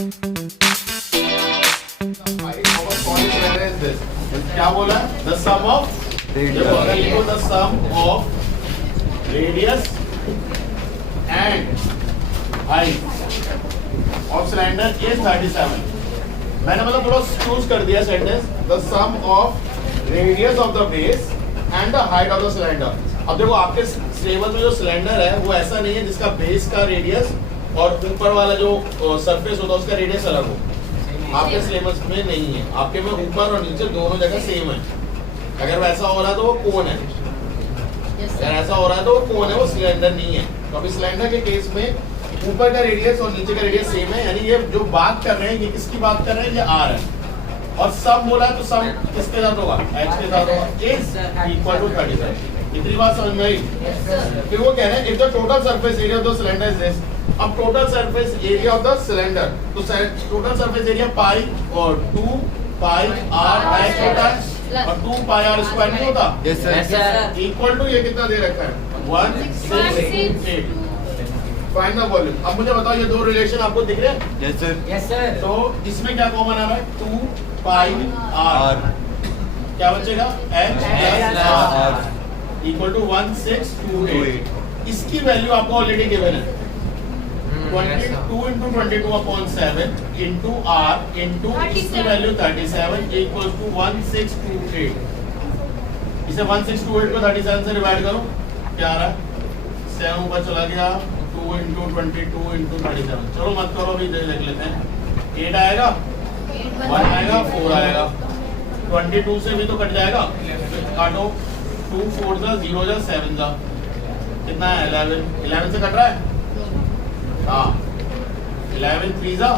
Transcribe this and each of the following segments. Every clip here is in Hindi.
क्या बोला? द सम ऑफ लिखो the sum of radius and height of cylinder is 37। मैंने मतलब थोड़ा चूज कर दिया sentence, the sum of radius of the base and the height of the cylinder. अब देखो आपके सिलेबस में जो सिलेंडर है वो ऐसा नहीं है जिसका बेस का रेडियस और ऊपर वाला जो सरफेस होता है उसका रेडियस अलग हो। आपके सिलेबस में नहीं है, आपके में ऊपर और नीचे दोनों जगह सेम है। अगर वैसा हो रहा है तो वो कोन है, अगर ऐसा हो रहा है तो वो कोन है, वो सिलेंडर नहीं है। तो अभी सिलेंडर के केस में ऊपर का रेडियस और नीचे का रेडियस सेम है, यानी ये जो बात कर रहे हैं ये किसकी बात कर रहे हैं, ये आर है। और सम बोला है तो सम किसके साथ होगा, एच के साथ होगा, इज इक्वल टू 37। इतनी बात समझ में आई? फिर वो कह रहे हैं if the total surface area of the cylinder is this. अब total surface area of the cylinder, तो टोटल सरफेस एरिया पाई और 2 पाई आर एच होता है और 2 पाई आर स्क्वायर नहीं होता। Yes sir. इक्वल टू ये कितना दे रखा है, 168। Final volume. अब मुझे बताओ ये दो रिलेशन आपको दिख रहे हैं? Yes sir. Yes sir. तो इसमें क्या कॉमन आ रहा है, 2 पाई आर, क्या बचेगा, H plus R equal to 1628। इसकी वैल्यू आपको ऑलरेडी गिवन है, 22 into 22/7 into r into इसकी वैल्यू 37 equals to 1628। इसे 1628 को 37 से डिवाइड करो, क्या आ रहा है, 7 ऊपर चला गया, 2 into 22 into 37। चलो मत करो, अभी देख लेते हैं। 8 आएगा, 1 आएगा, 4 आएगा, 22 से भी तो कट जाएगा, काटो, 2 4 जा 0 जा 7 जा, कितना है 11 से कट रहा है। हाँ 11 3 जा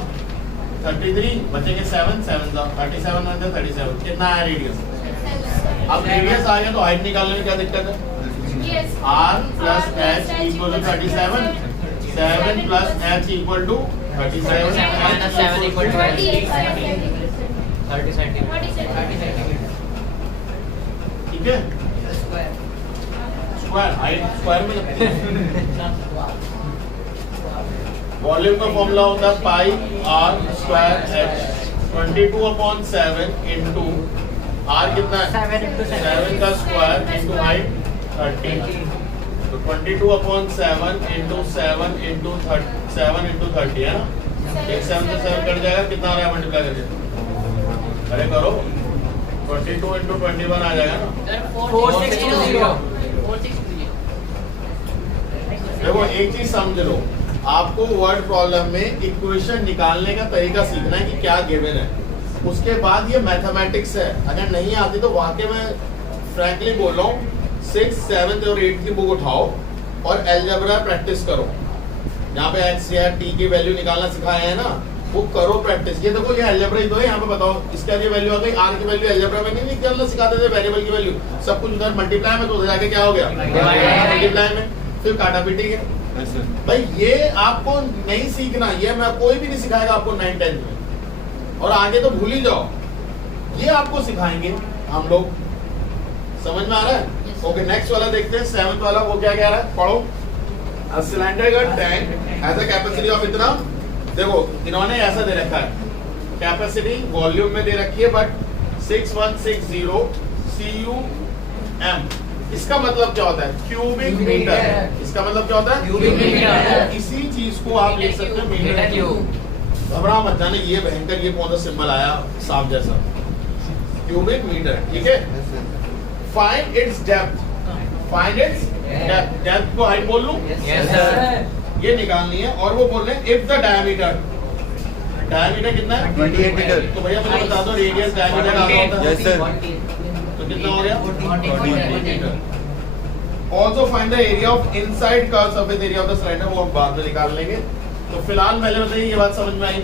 33, बचेंगे 7 7 जा 37 1 जा 37। कितना है रेडियस? अब रेडियस आ गया तो हाइट निकालने में क्या दिक्कत है, r plus h equal to 37, 7 plus h equal to 37 minus 7 equal to 30 centimetre. ठीक है, स्क्वायर हाइट स्क्वायर में लगती है। वॉल्यूम का फॉर्मूला होता है pi r square h, 22/7 into r कितना है, 7 का स्क्वायर इंटू हाइट 30। तो 22/7 इंटू 7 इंटू 7 इंटू 30 है ना, एक 7 से 7 कट जाएगा, कितना आ रहा है मल्टीप्लाई करके, अरे करो, 22 इंटू 21 आ जाएगा ना। 4620। देखो एक चीज समझ लो, आपको वर्ड प्रॉब्लम में इक्वेशन निकालने का तरीका सीखना है कि क्या गिवन है, उसके बाद ये मैथमेटिक्स है। अगर नहीं आती तो वाकई में फ्रैंकली बोल रहा हूँ, 6th 7th और 8th की बुक उठाओ और अलजेब्रा प्रैक्टिस करो। यहाँ पे x या t की वैल्यू निकालना सिखाया है ना, वो करो प्रैक्टिस। ये देखो ये अलजेब्रा ही तो है, यहाँ पे बताओ इसका ये वैल्यू आ गई, r की वैल्यू अलजेब्रा में नहीं निकालना सिखाते थे, वेरिएबल की वैल्यू सब कुछ उधर मल्टीप्लाई में, तो उधर जाके क्या हो गया, मल्टीप्लाई में, फिर काटा पीटी है। भाई ये आपको नहीं सीखना, ये मैं कोई भी नहीं सिखाएगा आपको 9th 10th में, और आगे तो भूल ही जाओ, ये आपको सिखाएंगे हम लोग। समझ में आ रहा है? ओके नेक्स्ट वाला देखते हैं, 7th वाला। वो क्या कह रहा है, पढ़ो। A cylinder का tank has a capacity of इतना, देखो इन्होंने ऐसा दे रखा है, कैपेसिटी वॉल्यूम में दे रखी है, बट 6160 CUM। इसका मतलब क्या होता है, क्यूबिक मीटर। इसका मतलब क्या होता है, क्यूबिक मीटर। इसी चीज को आप लिख सकते हो मीटर क्यूब। घबरा मत जाने, ये भयंकर, ये कौन सा सिंबल आया सांप जैसा, क्यूबिक मीटर। ठीक है, find its depth, find its depth, depth को हाइट बोल लूं, यस सर। ये निकालनी है। और वो बोल रहे हैं इफ द डायमीटर, डायमीटर कितना है, 28 मीटर। तो भैया मुझे बता दो रेडियस डायमीटर आधा होता है, यस सर। तो कितना हो गया, 40 metre. Also find the area of inside curve surface area of the cylinder, वो हम बाद में निकाल लेंगे। तो फिलहाल पहले बताइए ये बात समझ में आई?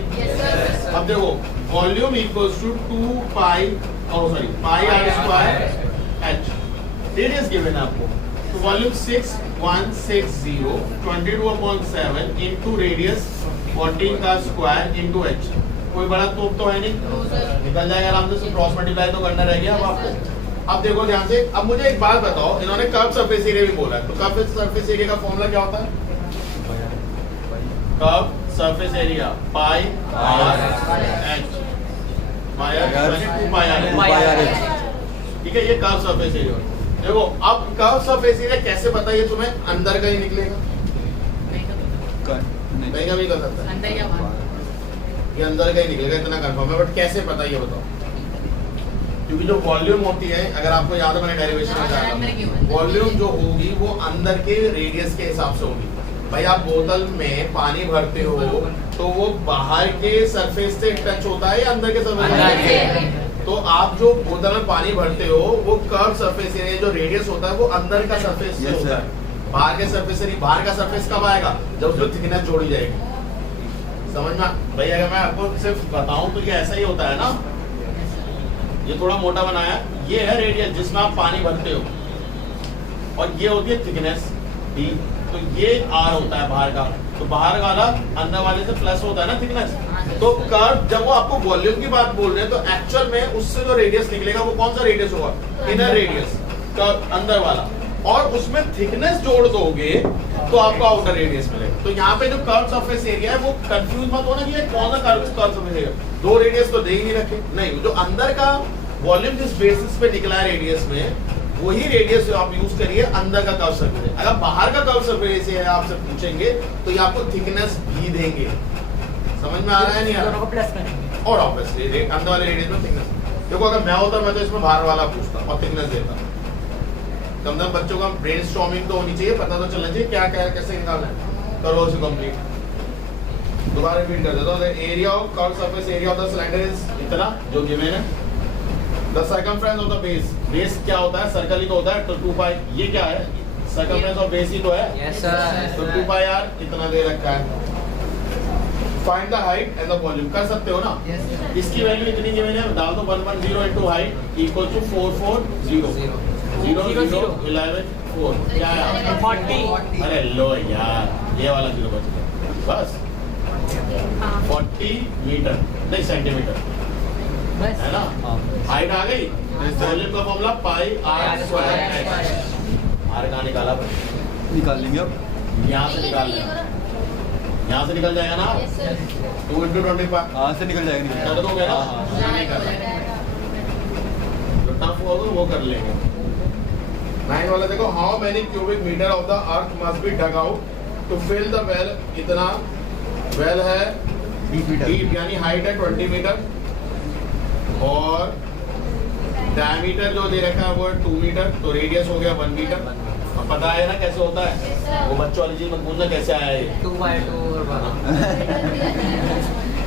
अब देखो volume equals to 2 pi, sorry pi r square h, radius given है आपको। तो वॉल्यूम 6160 22/7 इंटू रेडियस 14 का स्क्वायर इंटू एच। कोई बड़ा तोप तो है नहीं, निकल जाएगा आराम से, क्रॉस मल्टीप्लाई तो करना रह गया अब आपको। अब देखो ध्यान से, अब मुझे एक बात बताओ, इन्होंने कर्व सरफेस एरिया भी बोला है, तो कर्व सरफेस एरिया का फॉर्मूला क्या होता है, कर्व सरफेस एरिया पाई आर एच ठीक है, ये कर्व सरफेस एरिया। देखो अब कर्व सरफेस एरिया कैसे बताइए तुम्हें, अंदर का ही निकलेगा, कहीं का भी कर सकता है, अंदर या बाहर? ये अंदर का ही निकलेगा, इतना कंफर्म है। बट कैसे बताइए बताओ, क्योंकि जो वॉल्यूम होती है, अगर आपको याद है मैंने डेरिवेशन में बताया, वॉल्यूम जो होगी वो अंदर के रेडियस के हिसाब से होगी। भाई आप बोतल में पानी भरते हो तो वो बाहर के सरफेस से टच होता है या अंदर के सरफेस से? तो आप जो बोतल में पानी भरते हो वो कर्व सरफेस एरिया जो रेडियस होता है वो अंदर का सरफेस से होता है, बाहर के सरफेस से नहीं। बाहर का सरफेस कब आएगा, जब उसमें थिकनेस जोड़ी जाएगी। समझ में भाई, अगर मैं आपको सिर्फ बताऊं तो ये ऐसा ही होता है ना, ये थोड़ा मोटा बनाया, ये है रेडियस जिसमें आप पानी भरते हो, और ये होती है थिकनेस डी, तो ये आर होता है बाहर का, तो बाहर वाला अंदर वाले से प्लस होता है ना थिकनेस। तो कर्व जब वो आपको वॉल्यूम की बात बोल रहे हैं तो एक्चुअल में उससे जो रेडियस निकलेगा वो कौन सा रेडियस होगा, इनर रेडियस, कर्व अंदर वाला, और उसमें थिकनेस जोड़ दोगे तो आपको आउटर रेडियस मिलेगा। तो यहाँ पे जो कर्व सरफेस एरिया है वो कंफ्यूज मत होना कि ये कौन सा कर्व सरफेस एरिया, दो रेडियस तो दे ही नहीं रखे, नहीं, जो अंदर का वॉल्यूम जिस बेसिस पे निकला है रेडियस में वही रेडियस आप यूज करिए अंदर का कर्व सरफेस है। अगर बाहर का कर्व सरफेस है आपसे पूछेंगे तो ये आपको थिकनेस भी देंगे। समझ में आ रहा है नहीं आ रहा? प्लस करेंगे और ऑब्वियसली अंदर वाले रेडियस में थिकनेस। देखो अगर मैं होता मैं तो इसमें बाहर वाला पूछता और थिकनेस देता। कम से कम बच्चों का ब्रेनस्टॉर्मिंग तो होनी चाहिए, पता तो चलना चाहिए क्या क्या कैसे निकालना है। करो उसे कंप्लीट। दोबारा रिपीट कर देता हूँ, area of curve surface area of the cylinder is इतना जो गिवन है। The circumference of the base, base क्या होता है, सर्कल ही तो होता है, तो 2 पाई, ये क्या है, सर्कमफ्रेंस ऑफ बेस ही तो है। यस सर, तो 2 पाई आर इतना दे रखा है। Find the height and the volume, कर सकते हो ना। इसकी वैल्यू इतनी गिवन है, डाल दो 110 इनटू हाइट इक्वल टू 440 0 0 11 4 क्या है 40। अरे लो यार, ये वाला 0 बच गया बस। 40 मीटर नहीं सेंटीमीटर बस है ना, हाइट आ गई। वॉल्यूम का formula pi r square h. R कहाँ निकाला, निकाल लेंगे अब, यहाँ से निकाल लेना, यहाँ से निकल जाएगा ना। 2 into 25 हाँ से निकल जाएगा, कर दोगे ना, हाँ। नहीं करना, जो टफ होगा वो कर लेंगे। 9 वाला देखो, how many cubic metre of the earth must be dug out to fill the well. इतना वेल है डीप, यानी हाइट है 20 मीटर और डायमीटर जो दे रखा है वो है 2 मीटर, तो रेडियस हो गया 1 मीटर। अब पता है ना कैसे होता है, वो बच्चों वाली चीज मत पूछना कैसे आया ये, 2/2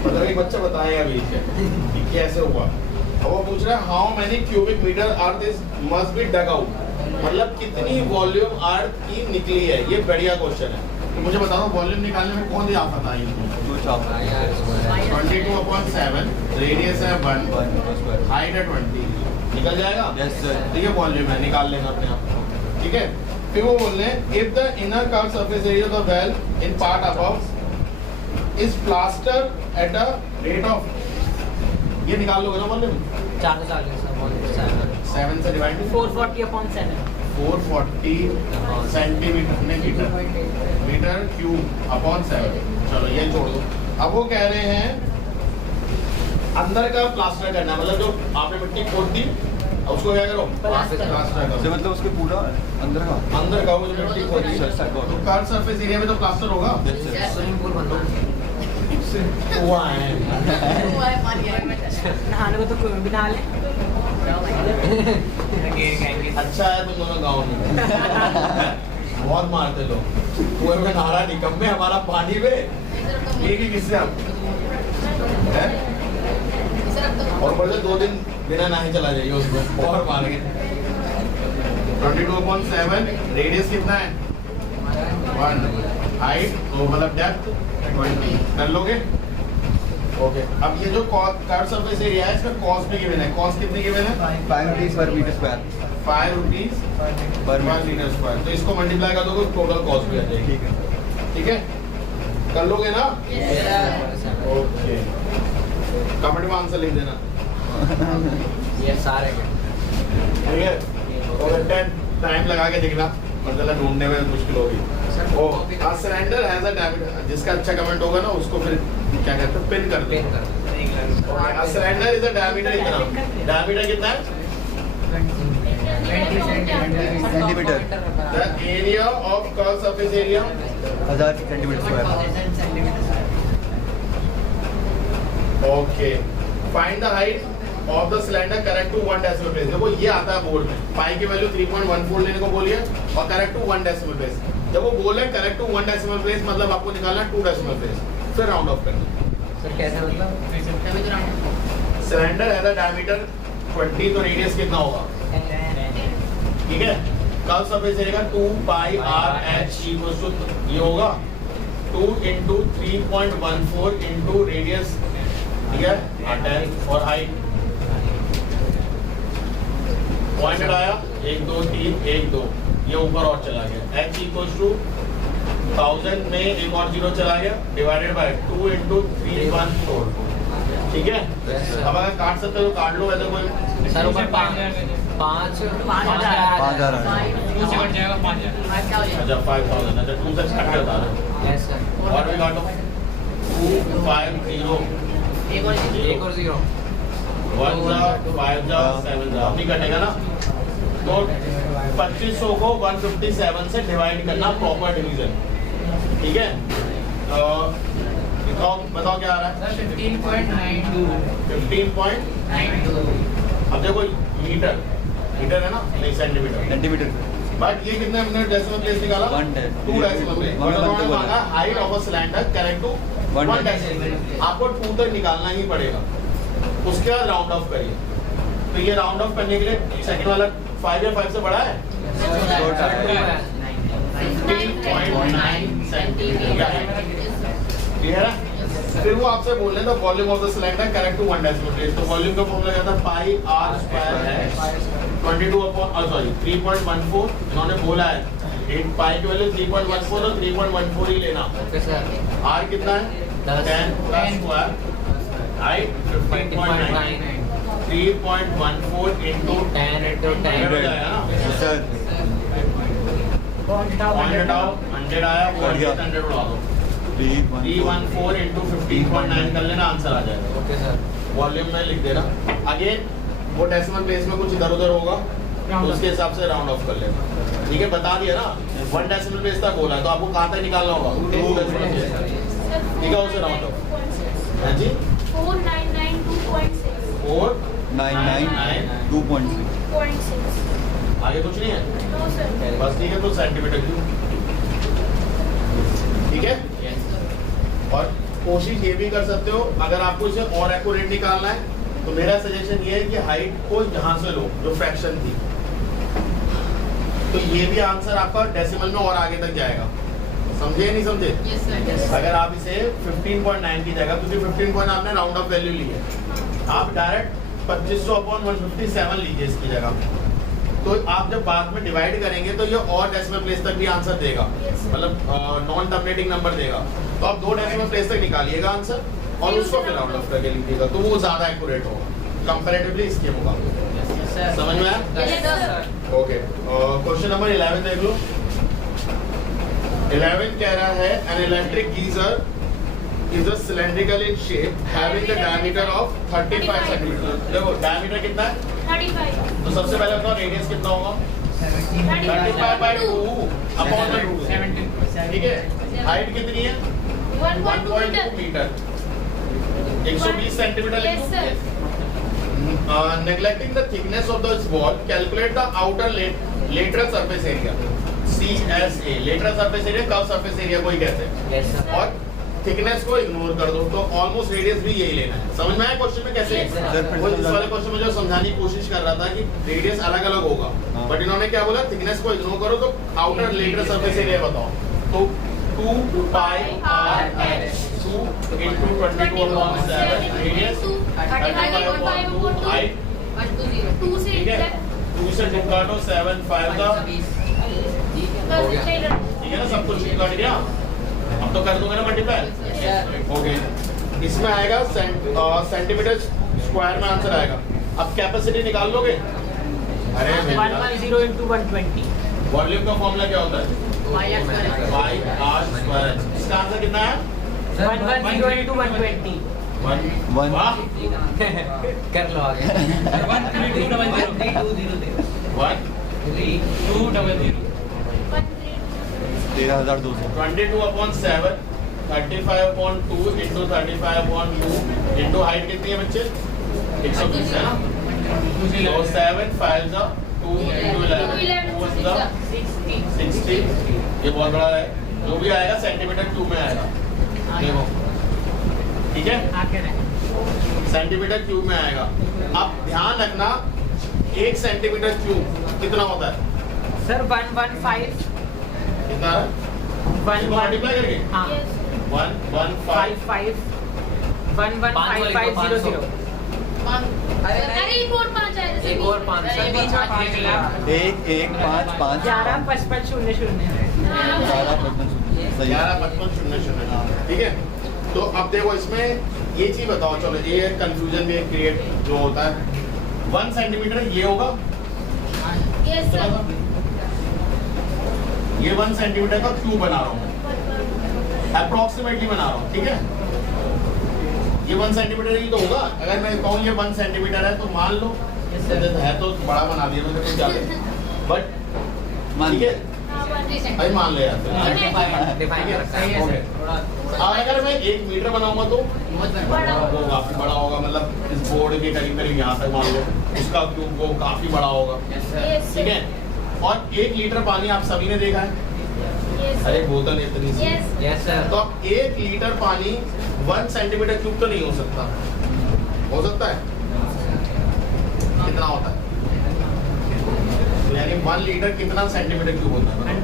मतलब एक बच्चा बताएगा अभी कि कैसे हुआ। अब वो पूछ रहा है how many cubic metre earth is must be dug out, मतलब कितनी वॉल्यूम अर्थ की निकली है। ये बढ़िया क्वेश्चन है। तो मुझे बताओ वॉल्यूम निकालने में कौन सी आफत आई है? 22/7, रेडियस है 1, हाइट है 20, निकल जाएगा। यस सर, ठीक है, वॉल्यूम है, निकाल लेना अपने आप। ठीक है, फिर वो बोल रहे हैं if the inner curve surface area of the well in part above is plaster at a rate of, ये निकाल लोगे ना वॉल्यूम 7 से डिवाइड 440/7 440 सेंटीमीटर नहीं मीटर क्यूब अपॉन 7। चलो ये छोड़ दो। अब वो कह रहे हैं अंदर का प्लास्टर करना, मतलब जो आपने मिट्टी खोद दी उसको क्या करो, प्लास्टर से करो। मतलब उसके पूरा अंदर का, अंदर का वो जो मिट्टी खोद दी, तो कर्व सरफेस एरिया में तो प्लास्टर होगा। स्विमिंग पूल बनना हुआ है नहाने को तो कोई भी नहा ले। अच्छा है तुम दोनों गाँव में बहुत मारते लोग, कुएं में नहारा निकम में हमारा पानी में एक ही किससे हम हैं? और ऊपर से 2 दिन बिना नहाए चला जाइए उसको और मार के। 22/7, रेडियस कितना है 1, हाइट तो मतलब डेप्थ 20, कर लोगे। ओके, अब ये जो कर्व सरफेस एरिया है इसमें कॉस भी गिवन है। कॉस कितनी गिवन है 5 rupees per metre square, 5 rupees per metre square. तो इसको मल्टीप्लाई कर दोगे टोटल कॉस्ट भी आ जाएगी। ठीक है। ठीक है, कर लोगे ना। ओके, कमेंट में आंसर लिख देना। ये सारे ठीक है, और 10 टाइम लगा के देखना, मतलब ढूंढने में मुश्किल होगी। ओ a cylinder has a diameter, जिसका अच्छा कमेंट होगा ना उसको फिर क्या कहते हैं पिन कर दो। Okay, a cylinder is a diameter इतना, diameter कितना है? 20 centimetre. The area of curved surface area 1000 centimetre square. Okay, find the height of the cylinder correct to 1 decimal place। देखो ये आता है बोर्ड में, पाई की वैल्यू 3.14 लेने को बोली है और करेक्ट टू 1 decimal place। जब वो बोले करेक्ट टू 1 decimal place मतलब आपको निकालना 2 decimal place, फिर राउंड ऑफ करना। सर कैसे मतलब? सिलेंडर है डायमीटर 20 तो रेडियस कितना होगा? ठीक है, curve surface area 2 pi r h equals to ये होगा 2 into 3.14 into रेडियस, ठीक है, 10 और हाइट पॉइंट आया 1 2 3 1 2, ये ऊपर और चला गया। h इक्वल्स टू 1000 में एक और जीरो चला गया डिवाइडेड बाय 2 into 314, ठीक है। अब अगर काट सकते हो तो काट लो, वैसे कोई सर ऊपर 5 5000 अच्छा 5000, अच्छा 2 से काट के बता रहे हो। Yes sir. और भी काटो 2 5 0 एक और 0 1 जा 5 जा 7 जा नहीं कटेगा ना, तो 2500 को 157 से डिवाइड करना प्रॉपर डिवीजन, ठीक है। बताओ क्या आ रहा है? 15.92 15.92। अब देखो मीटर, मीटर है ना, नहीं सेंटीमीटर, सेंटीमीटर। बट ये कितने मिनट डेसिमल प्लेस निकाला? 1 2 डेसिमल प्लेस। वन उन्होंने मांगा height of a cylinder correct to 1 decimal, आपको 2 तक निकालना ही पड़ेगा, उसके बाद राउंड ऑफ करिए। तो ये राउंड ऑफ करने के लिए सेकंड वाला 5 या 5 से बड़ा है, 15.9 सेंटीमीटर, क्लियर है। फिर वो आपसे बोल रहे थे volume of the cylinder correct to 1 decimal place, तो वॉल्यूम का फॉर्मूला क्या था? पाई आर स्क्वायर है 3.14, इन्होंने बोला है 8 पाई की वैल्यू 3.14 तो 3.14 ही लेना। Okay sir. आर कितना है? 10 plus square, height 15.9, 3.14 into 10 into 10 हो जाएगा ना सर। पॉइंट हटाओ 100 आया, वो 100 उड़ा दो, 314 into 15.9 कर लेना, आंसर आ जाएगा। Okay sir. वॉल्यूम में लिख देना। अगेन वो डेसिमल प्लेस में कुछ इधर उधर होगा तो उसके हिसाब से राउंड ऑफ कर लेना, ठीक है। बता दिया ना 1 डेसिमल प्लेस तक बोला है, तो आपको कहाँ तक निकालना होगा? 2 डेसिमल प्लेस, ठीक है, उसे राउंड ऑफ। हाँ जी 4992.6 499.2.6। आगे कुछ नहीं है नो सर। बस, ठीक है। तो सेंटीमीटर क्यूब, ठीक है। और कोशिश ये भी कर सकते हो, अगर आपको इसे और एक्यूरेट निकालना है तो मेरा सजेशन ये है कि हाइट को यहाँ से लो जो फ्रैक्शन थी, तो ये भी आंसर आपका डेसिमल में और आगे तक जाएगा। समझे नहीं समझे? Yes sir. अगर आप इसे 15.9 की जगह, क्योंकि 15 आपने राउंड ऑफ वैल्यू ली है, आप डायरेक्ट 2500/157 लीजिए इसकी जगह, तो आप जब बाद में डिवाइड करेंगे तो ये और डेसिमल प्लेस तक भी आंसर देगा, मतलब नॉन टर्मिनेटिंग नंबर देगा। तो आप 2 डेसिमल प्लेस तक निकालिएगा आंसर और उसको फिर राउंड ऑफ करके लिखिएगा, तो वो ज्यादा एक्यूरेट होगा कंपैरेटिवली इसके मुकाबले। समझ में आया? ओके, क्वेश्चन नंबर 11 देख लो। 11 कह रहा है an electric geyser is a cylindrical in shape having the diameter of 35 centimeter। देखो diameter कितना है? 35 तो सबसे पहले बताओ रेडियस कितना होगा? 35/2 अपॉन में 2, ठीक है। हाइट कितनी है? 1.2 metre, 120 centimetre. Yes sir. Neglecting the thickness of the wall, calculate the outer lateral surface area CSA। lateral surface area curve surface area को ही कहते हैं। Yes sir. और थिकनेस को इग्नोर कर दो, तो ऑलमोस्ट रेडियस भी यही लेना है। समझ में आया क्वेश्चन में कैसे? Yes, sir. वो इस वाले क्वेश्चन में जो समझाने की कोशिश कर रहा था कि रेडियस अलग अलग होगा, बट इन्होंने क्या बोला? थिकनेस को इग्नोर करो, तो आउटर लेटरल सरफेस एरिया बताओ। तो 2 pi r h 2 into 22/7 radius 35/2 height, 2 से ठीक है। 2 से 2 काटो 7 5 का, हो गया। ठीक है ना, सब कुछ कट गया। अब तो कर दूंगा ना मल्टीप्लाई, ओके। इसमें आएगा सेंटीमीटर स्क्वायर में आंसर आएगा। अब कैपेसिटी निकाल लोगे? अरे 110 into 120 वॉल्यूम का फॉर्मूला क्या होता है? 5r square। इसका आंसर कितना है? 110 into 120 One. वाह, कर लो आगे 1 13,200 22/7 35/2 into 35/2 into हाइट कितनी है बच्चे? 120 है ना? तो 7 5 जा 2 into 11 2 is the 60। ये बहुत बड़ा है, जो भी आएगा सेंटीमीटर क्यूब में आएगा। देखो ठीक है, सेंटीमीटर क्यूब में आएगा। अब ध्यान रखना 1 सेंटीमीटर क्यूब कितना होता है? सर 115 कितना है? मल्टीप्लाई करके 115 55 115,500 अरे एक और 5 आया जैसे एक और 5 सर बीच में 5 मिला 1 1 5 5 11 55 00 सही 11 55 00। ठीक है, तो अब देखो इसमें ये चीज बताओ, चलो ये कंफ्यूजन भी क्रिएट जो होता है। 1 सेंटीमीटर ये होगा, यस सर ये 1 सेंटीमीटर का क्यूब बना रहा हूँ, अप्रोक्सीमेटली बना रहा हूँ। ठीक है, ये 1 सेंटीमीटर ही तो होगा। अगर मैं कहूँ ये 1 सेंटीमीटर है तो मान लो है तो बड़ा बना दिया मैंने कुछ ज्यादा, बट ठीक है भाई मान ले यार। और अगर मैं 1 मीटर बनाऊंगा तो वो काफी बड़ा होगा, मतलब इस बोर्ड के करीब करीब यहाँ तक मान लो, उसका क्यूब वो काफी बड़ा होगा। ठीक है, और 1 लीटर पानी आप सभी ने देखा है, अरे बोतल इतनी सी, यस सर तो अब 1 लीटर पानी 1 सेंटीमीटर क्यूब तो नहीं हो सकता। हो सकता है? कितना होता है? यानी 1 लीटर कितना सेंटीमीटर क्यूब होता है? 100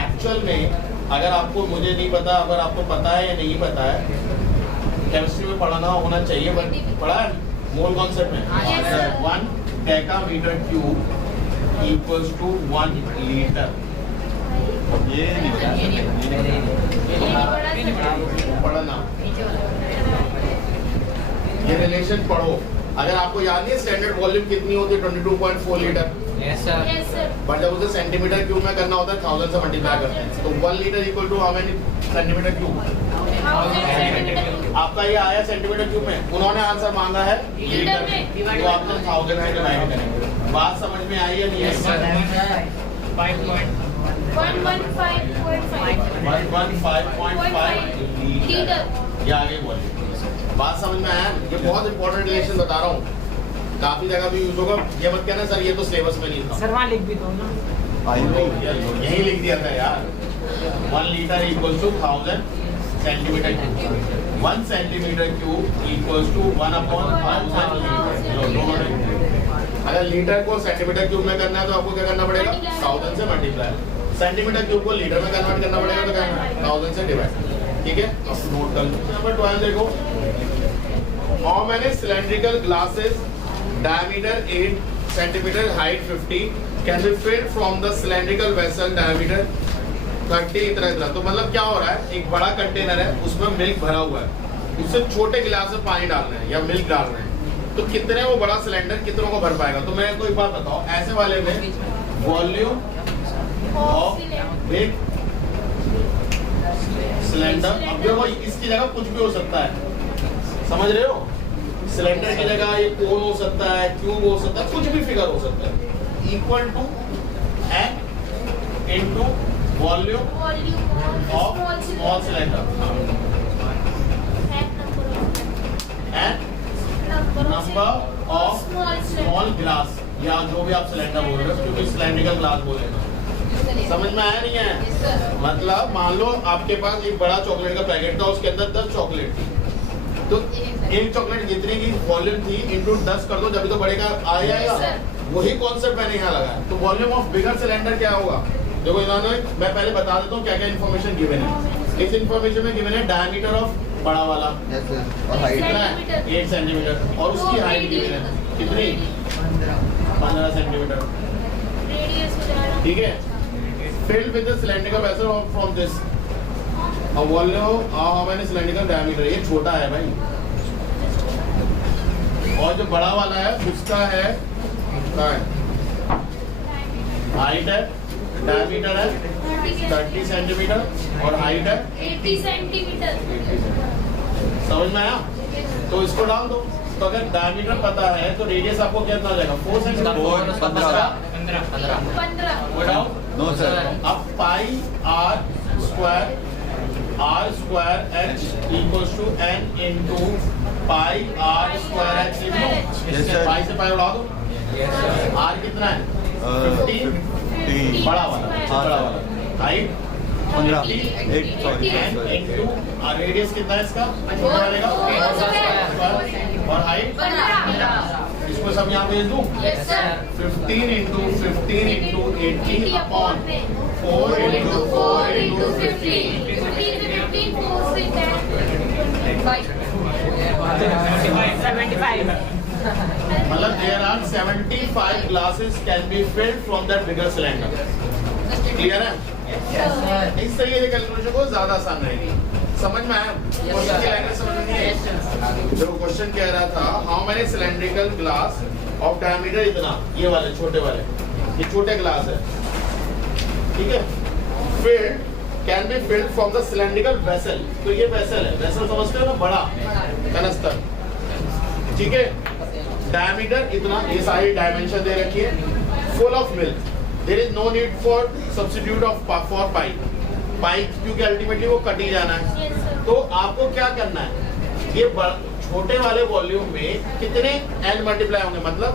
एक्चुअल में अगर आपको, मुझे नहीं पता, अगर आपको पता है या नहीं पता है, केमिस्ट्री में पढ़ाना होना चाहिए, बट पढ़ा है मोल कॉन्सेप्ट में। Yes, sir. 1 decametre cube equals to 1 litre. ये नहीं पढ़ना, ये रिलेशन पढ़ो। अगर आपको याद नहीं है स्टैंडर्ड वॉल्यूम कितनी होती है? 22.4 litre. Yes sir yes sir but जब उसे सेंटीमीटर क्यूब में करना होता है 1000 से मल्टीप्लाई करते हैं, तो 1 litre equal to how many centimetre cube? आपका ये आया सेंटीमीटर क्यूब में, उन्होंने आंसर मांगा है लीटर में, तो आप तो 1000 से डिवाइड करेंगे। बात समझ में आई है नहीं? Yes sir 115.5 litre. ये आगे बोलिए, बात समझ में आया? ये बहुत इंपॉर्टेंट रिलेशन बता रहा हूँ, काफी जगह भी यूज होगा। ये मत कहना सर ये तो सिलेबस में नहीं था। सर वहाँ लिख भी दो ना यही लिख दिया था यार। 1 litre equals to 1000 centimetre cube. 1 centimetre cube equals to 1/1000 litre. अगर लीटर को सेंटीमीटर क्यूब में करना है तो आपको क्या करना पड़ेगा? 1000 से मल्टीप्लाई। सेंटीमीटर क्यूब को लीटर में कन्वर्ट करना पड़ेगा तो क्या 1000 से डिवाइड। ठीक है, अब नोट कर लो। नंबर 12 देखो, how many cylindrical glasses diameter 8 centimeter, height 50 can be filled from the cylindrical vessel diameter 30 इतना इतना। तो मतलब क्या हो रहा है, एक बड़ा कंटेनर है उसमें मिल्क भरा हुआ है, उससे छोटे गिलास में पानी डालना है या मिल्क डालना है, तो कितने वो बड़ा सिलेंडर कितनों को भर पाएगा? तो मैं कोई एक बात बताओ, ऐसे वाले में वॉल्यूम ऑफ बिग सिलेंडर, अब देखो इसकी जगह कुछ भी हो सकता है, समझ रहे हो? सिलेंडर की जगह ये कोन हो सकता है, क्यूब हो सकता है, कुछ भी फिगर हो सकता है। Equal to n into volume of small cylinder and number of small glass, या जो भी आप सिलेंडर बोल रहे हो, क्योंकि सिलेंड्रिकल ग्लास बोलेगा। समझ में आया नहीं है? मतलब मान लो आपके पास एक बड़ा चॉकलेट का पैकेट था, उसके अंदर 10 चॉकलेट थी, तो एक चॉकलेट जितनी की वॉल्यूम थी इनटू 10 कर दो, जब तो बढ़ेगा आएगा। वही कॉन्सेप्ट मैंने यहाँ लगाया। तो वॉल्यूम ऑफ बिगर सिलेंडर क्या होगा? देखो इन्होंने, मैं पहले बता देता हूँ क्या क्या इन्फॉर्मेशन गिवन है। इस इन्फॉर्मेशन में गिवन है डायमीटर ऑफ बड़ा वाला और हाइट कितना है? 1 सेंटीमीटर, और उसकी हाइट गिवन है कितनी? 15 सेंटीमीटर। ठीक है, filled with the cylindrical vessel from this a volume how many cylindrical diameter, ये छोटा है भाई, और जो बड़ा वाला है उसका है हाइट है, डायमीटर है 30 सेंटीमीटर और हाइट है 80 सेंटीमीटर। समझ में आया? तो इसको डाल दो। तो अगर डायमीटर पता है तो रेडियस आपको कितना हो जाएगा 4 सेंटीमीटर। 15 15 बढ़ाओ। नो सर अब pi r square h equals to n into pi r square h लिख लो। Yes, sir. पाई से पाई उड़ा दो। आर कितना है 15 बड़ा वाला height 15 8 sorry n into radius कितना है इसका छोटे वाले का और हाइट 15। इसको सब यहाँ भेज दूँ। Yes sir. 15 into 80 upon 4 into 4 into 15 4 से 10 75 मतलब there are 75 glasses can be filled from that bigger cylinder. Clear है? इस तरीके से कैलकुलेशन को ज्यादा आसान रहेगी। समझ में आया? क्वेश्चन की लैंग्वेज समझ में नहीं है? जो क्वेश्चन कह रहा था how many cylindrical glass of diameter इतना, ये वाले छोटे वाले, ये छोटे ग्लास है, ठीक है, filled can be filled from the cylindrical vessel। तो ये वेसल है, वेसल समझते हो ना, बड़ा कनस्तर, ठीक है, डायमीटर इतना, ये सारी डायमेंशन दे रखी है, full of milk, there is no need for substitute of for pipe, क्योंकि अल्टीमेटली वो कट ही जाना है। तो आपको क्या करना है, ये छोटे वाले वॉल्यूम में कितने n मल्टीप्लाई होंगे, मतलब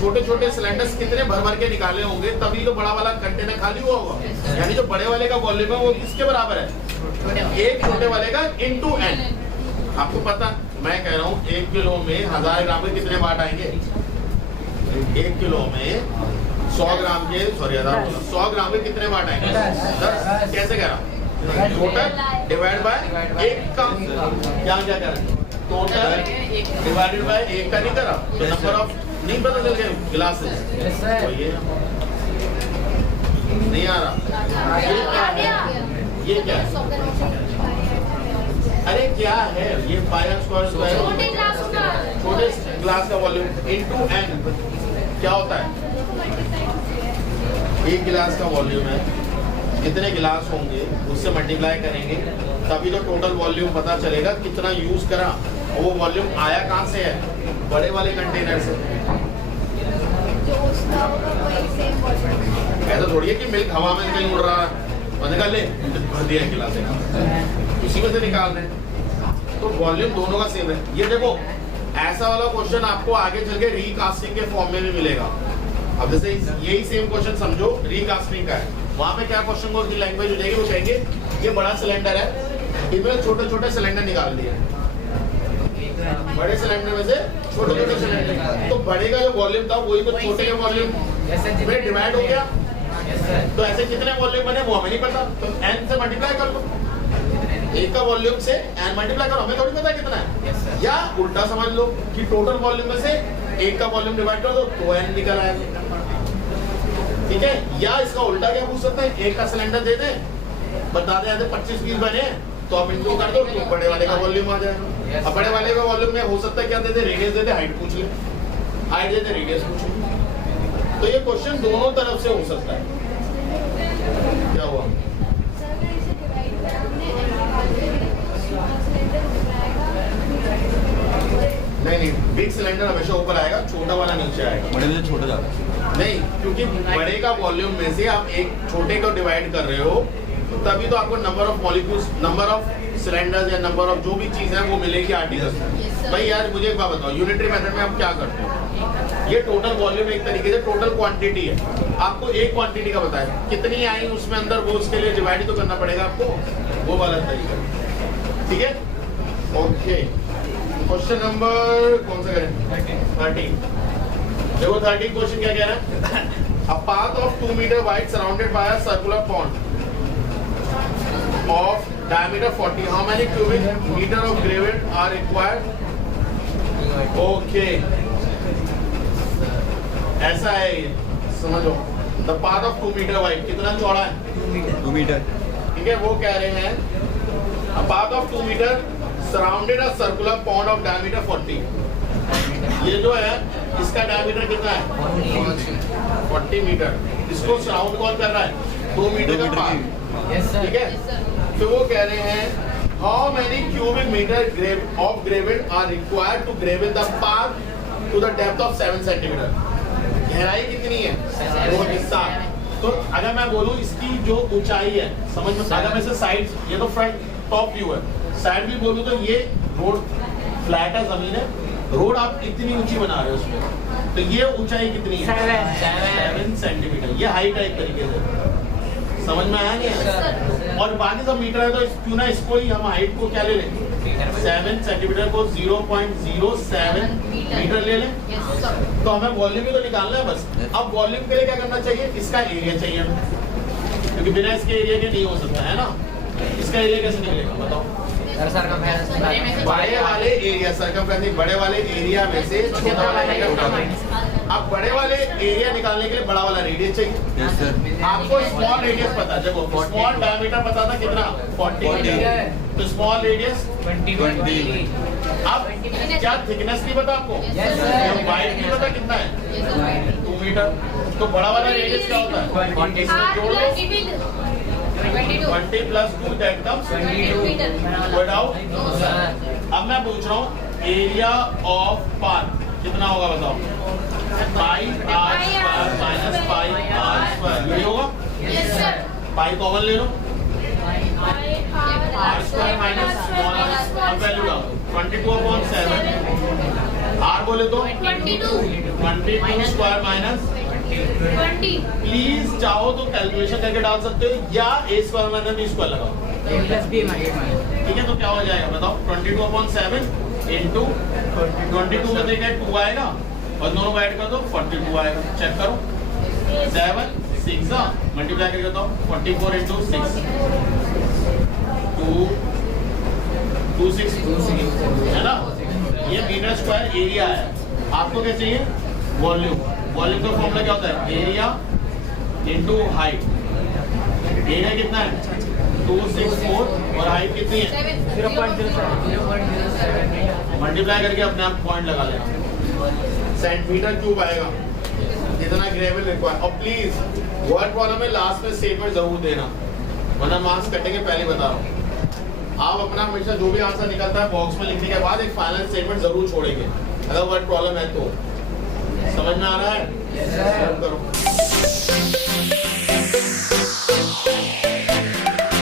छोटे छोटे सिलेंडर्स कितने भर भर के निकाले होंगे, तभी तो बड़ा वाला कंटेनर खाली हुआ होगा। यानी जो बड़े वाले का वॉल्यूम है वो किसके बराबर है, एक छोटे वाले का इंटू n। आपको पता, मैं कह रहा हूँ 1 किलो में 1000 ग्राम के कितने वाट आएंगे, 1 किलो में 100 ग्राम के 100 ग्राम के कितने वाट आएंगे 10। कैसे कह रहा हूँ, टोटल डिवाइड बाय 1 का क्या क्या करें, टोटल डिवाइडेड बाय 1 का नहीं करा तो नंबर ऑफ नहीं पता चल गया ग्लासेस, तो ये नहीं आ रहा। ये क्या है, अरे क्या है ये पाई आर स्क्वायर छोटे ग्लास का छोटे ग्लास का वॉल्यूम इनटू n क्या होता है, एक गिलास का वॉल्यूम है, कितने गिलास होंगे उससे मल्टीप्लाई करेंगे तभी तो टोटल वॉल्यूम पता चलेगा कितना यूज करा, और वो वॉल्यूम आया कहाँ से है, बड़े वाले कंटेनर से। ऐसा थोड़ी है कि मिल्क हवा में कहीं उड़ रहा है और निकाल ले भर दिया गिलास उसी में से निकाल रहे, तो वॉल्यूम दोनों का सेम है। ये देखो ऐसा वाला क्वेश्चन आपको आगे चल के रीकास्टिंग के फॉर्म में भी मिलेगा। अब जैसे यही सेम क्वेश्चन समझो रीकास्टिंग का है, वहाँ पे क्या क्वेश्चन की लैंग्वेज हो जाएगी, वो कहेंगे ये बड़ा सिलेंडर है, इसमें छोटे छोटे सिलेंडर निकाल दिए, बड़े सिलेंडर में से छोटे छोटे सिलेंडर, तो बड़े का जो वॉल्यूम था वही तो छोटे के वॉल्यूम में डिवाइड हो गया। तो ऐसे कितने वॉल्यूम बने वो हमें नहीं पता, तो n से मल्टीप्लाई कर लो, एक का वॉल्यूम से n मल्टीप्लाई करो, हमें थोड़ी पता कितना है। या उल्टा समझ लो कि टोटल वॉल्यूम में से एक का वॉल्यूम डिवाइड कर दो तो n निकल आएगा, ठीक है। या इसका उल्टा क्या पूछ सकते हैं, एक का सिलेंडर दे दे, बता दे 25 पीस बने तो आप इनको कर दो तो बड़े वाले का वॉल्यूम आ जाएगा। अब बड़े वाले का वॉल्यूम में हो सकता है क्या दे दे, रेडियस दे दे, हाइट पूछ ले, हाइट दे दे रेडियस पूछ ले, तो ये क्वेश्चन दोनों तरफ से हो सकता है। क्या हुआ, नहीं बिग सिलेंडर हमेशा ऊपर आएगा, छोटा वाला नीचे आएगा। बड़े में से छोटा जाता है नहीं, क्योंकि बड़े का वॉल्यूम में से आप एक छोटे को डिवाइड कर रहे हो तो तभी तो आपको number of molecules, number of cylinders या नंबर ऑफ जो भी चीज है वो मिलेगी आर्टिकल। भाई यार मुझे एक बात बताओ, यूनिटरी मेथड में आप क्या करते हो, ये टोटल वॉल्यूम एक तरीके से टोटल क्वांटिटी है, आपको एक क्वांटिटी का बताया कितनी आई उसमें अंदर वो उसके लिए डिवाइड तो करना पड़ेगा आपको, वो वाला तरीका, ठीक है। ओके, क्वेश्चन नंबर कौन सा करें, 13। देखो 13 क्वेश्चन क्या कह रहा है, a path of 2 meter wide surrounded by a circular pond of diameter 40, how many cubic meter of gravel are required? Okay, ऐसा है ये, समझो, the path of 2 meter wide कितना चौड़ा है, 2 मीटर, ठीक है। वो कह रहे हैं a path of 2 meter surrounded a circular pond of diameter 40, ये जो है इसका डायमीटर कितना है 40 मीटर, इसको सराउंड कौन कर रहा है 2 मीटर का पार्ट, ठीक है। तो वो कह रहे हैं how many cubic metre of gravel are required to gravel the path to the depth of 7 centimetre. गहराई कितनी है 2 तो अगर मैं बोलूं इसकी जो ऊंचाई है समझ में, अगर मैं से साइड, ये तो फ्रंट टॉप व्यू है, साइड भी बोलूं तो ये रोड फ्लैट है, जमीन है, रोड आप इतनी ऊंची बना रहे हो उसमें, तो ये ऊंचाई कितनी है 7 सेंटीमीटर। ये हाइट है एक तरीके से, समझ में आया नहीं? और बाकी सब मीटर है तो क्यों ना इसको ही हम हाइट को क्या ले लें 7 सेंटीमीटर को 0.07 मीटर ले लें। तो हमें वॉल्यूम ही तो निकालना है बस। अब वॉल्यूम के लिए क्या करना चाहिए, इसका एरिया चाहिए हमें, क्योंकि बिना इसके एरिया के नहीं हो सकता है ना। इसका एरिया कैसे निकलेगा बताओ? बड़े वाले एरिया सर्कमफ्रेंस, बड़े वाले एरिया में से छोटा वाला एरिया। अब बड़े वाले एरिया निकालने के लिए बड़ा वाला रेडियस चाहिए। Yes sir. आपको स्मॉल रेडियस पता है, देखो स्मॉल डायमीटर पता था कितना 40, तो स्मॉल रेडियस 20। अब क्या थिकनेस नहीं पता आपको? वाइड नहीं पता कितना है 2 मीटर। तो बड़ा वाला रेडियस क्या होता है? इसमें जोड़ लो 20 प्लस 2 दैट कम्स 22। अब मैं पूछ रहा हूँ एरिया ऑफ पार्क कितना होगा बताओ? Pi r square minus pi r square, यही होगा। पाई कॉमन ले लो, R square minus small r, अब वैल्यू डालो 22/7। आर बोले तो 22 स्क्वायर माइनस 20। प्लीज चाहो तो कैलकुलेशन करके डाल सकते हो या ए स्क्वायर माइनस बी स्क्वायर लगाओ, ठीक है। तो क्या हो जाएगा बताओ? 22/7 इंटू 22 में देखा 2 आएगा और दोनों ऐड कर दो 42 आएगा। चेक करो 7 6 मल्टीप्लाई करके दो 44 इंटू 6 2 6 है ना। ये मीटर स्क्वायर एरिया है। आपको क्या चाहिए? वॉल्यूम। वॉल्यूम का फॉर्मूला क्या होता है? Area into height. एरिया कितना है 264 और हाइट कितनी है 0.07। मल्टीप्लाई करके अपने आप पॉइंट लगा लेना। सेंटीमीटर क्यूब आएगा जितना ग्रेवल रिक्वायर। और प्लीज वर्ड प्रॉब्लम में लास्ट में स्टेटमेंट जरूर देना, वरना मार्क्स कटेंगे, पहले बता रहा हूँ। आप अपना हमेशा जो भी आंसर निकलता है बॉक्स में लिखने के बाद एक फाइनल स्टेटमेंट जरूर छोड़ेंगे अगर वर्ड प्रॉब्लम है तो। समझ में आ रहा है? करो।